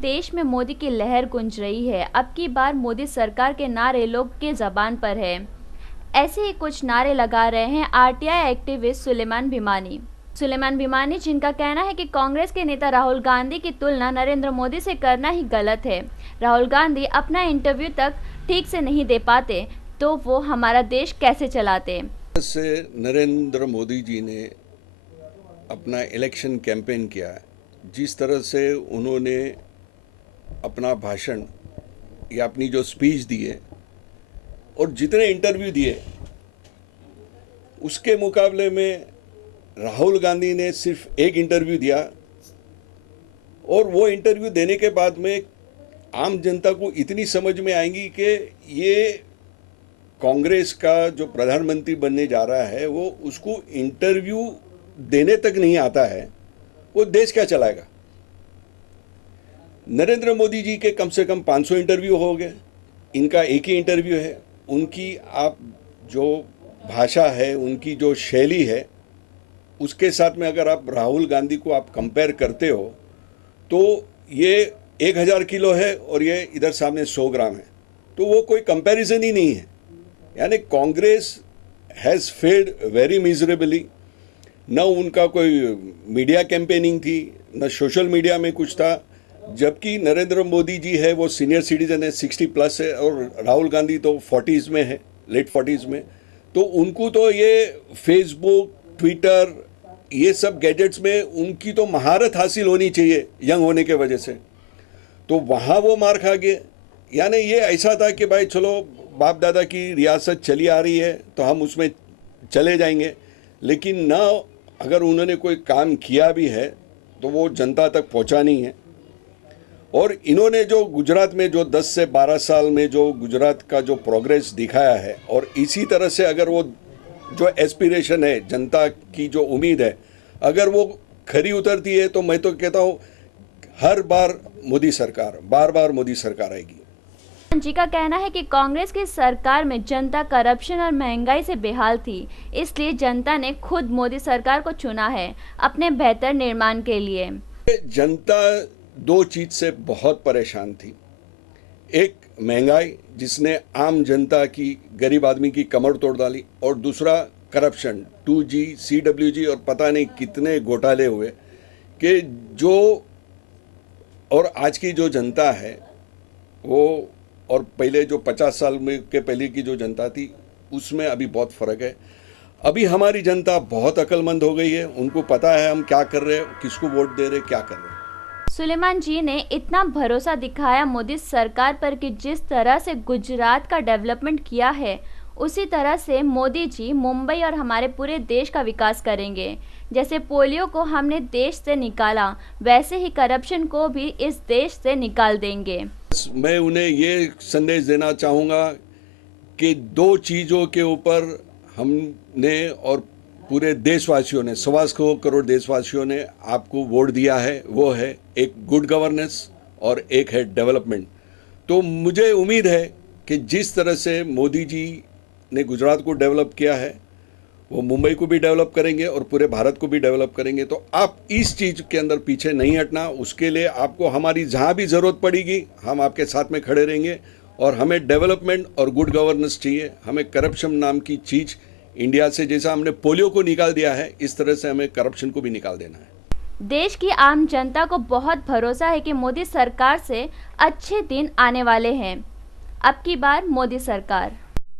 देश में मोदी की लहर गूंज रही है। अब की बार मोदी सरकार के नारे लोग के ज़बान पर है। ऐसे ही कुछ नारे लगा रहे हैं आरटीआई एक्टिविस्ट सुलेमान भिमानी, जिनका कहना है कि कांग्रेस के नेता राहुल गांधी की तुलना नरेंद्र मोदी से करना ही गलत है। राहुल गांधी अपना इंटरव्यू तक ठीक से नहीं दे पाते तो वो हमारा देश कैसे चलाते। से नरेंद्र मोदी जी ने अपना इलेक्शन कैंपेन किया है, जिस तरह से उन्होंने अपना भाषण या अपनी जो स्पीच दी है और जितने इंटरव्यू दिए, उसके मुकाबले में राहुल गांधी ने सिर्फ एक इंटरव्यू दिया और वो इंटरव्यू देने के बाद में आम जनता को इतनी समझ में आएगी कि ये कांग्रेस का जो प्रधानमंत्री बनने जा रहा है वो उसको इंटरव्यू देने तक नहीं आता है, वो देश क्या चलाएगा। नरेंद्र मोदी जी के कम से कम 500 इंटरव्यू हो गए, इनका एक ही इंटरव्यू है। उनकी आप जो भाषा है, उनकी जो शैली है, उसके साथ में अगर आप राहुल गांधी को आप कंपेयर करते हो तो ये 1000 किलो है और ये इधर सामने 100 ग्राम है, तो वो कोई कंपैरिजन ही नहीं है। यानी Congress has failed very miserably. न उनका कोई मीडिया कैंपेनिंग थी, न सोशल मीडिया में कुछ था, जबकि नरेंद्र मोदी जी है वो सीनियर सिटीजन है, 60+ है, और राहुल गांधी तो 40s में है, लेट 40s में। तो उनको तो ये फेसबुक, ट्विटर, ये सब गैजेट्स में उनकी तो महारत हासिल होनी चाहिए यंग होने के वजह से, तो वहाँ वो मार खा गए। यानी ये ऐसा था कि भाई चलो बाप दादा की रियासत चली आ रही है तो हम उसमें चले जाएंगे, लेकिन ना अगर उन्होंने कोई काम किया भी है तो वो जनता तक पहुंचा नहीं है। और इन्होंने जो गुजरात में जो 10 से 12 साल में जो गुजरात का जो प्रोग्रेस दिखाया है, और इसी तरह से अगर वो जो एस्पिरेशन है, जनता की जो उम्मीद है, अगर वो खरी उतरती है तो मैं तो कहता हूँ हर बार मोदी सरकार, बार बार मोदी सरकार आएगी। जी का कहना है कि कांग्रेस की सरकार में जनता करप्शन और महंगाई से बेहाल थी, इसलिए जनता ने खुद मोदी सरकार को चुना है अपने बेहतर निर्माण के लिए। जनता दो चीज से बहुत परेशान थी, एक महंगाई जिसने आम जनता की, गरीब आदमी की कमर तोड़ डाली, और दूसरा करप्शन, 2G, CWG और पता नहीं कितने घोटाले हुए कि जो, और आज की जो जनता है वो और पहले जो 50 साल में के पहले की जो जनता थी उसमें अभी बहुत फ़र्क है। अभी हमारी जनता बहुत अक्लमंद हो गई है, उनको पता है हम क्या कर रहे हैं, किसको वोट दे रहे हैं, क्या कर रहे हैं। सुलेमान जी ने इतना भरोसा दिखाया मोदी सरकार पर कि जिस तरह से गुजरात का डेवलपमेंट किया है उसी तरह से मोदी जी मुंबई और हमारे पूरे देश का विकास करेंगे। जैसे पोलियो को हमने देश से निकाला, वैसे ही करप्शन को भी इस देश से निकाल देंगे। मैं उन्हें ये संदेश देना चाहूँगा कि दो चीज़ों के ऊपर हमने और पूरे देशवासियों ने, 125 करोड़ देशवासियों ने आपको वोट दिया है, वो है एक गुड गवर्नेंस और एक है डेवलपमेंट। तो मुझे उम्मीद है कि जिस तरह से मोदी जी ने गुजरात को डेवलप किया है वो मुंबई को भी डेवलप करेंगे और पूरे भारत को भी डेवलप करेंगे। तो आप इस चीज़ के अंदर पीछे नहीं हटना, उसके लिए आपको हमारी जहाँ भी ज़रूरत पड़ेगी हम आपके साथ में खड़े रहेंगे। और हमें डेवलपमेंट और गुड गवर्नेंस चाहिए, हमें करप्शन नाम की चीज़ इंडिया से, जैसा हमने पोलियो को निकाल दिया है, इस तरह से हमें करप्शन को भी निकाल देना है। देश की आम जनता को बहुत भरोसा है कि मोदी सरकार से अच्छे दिन आने वाले हैं। अब की बार मोदी सरकार।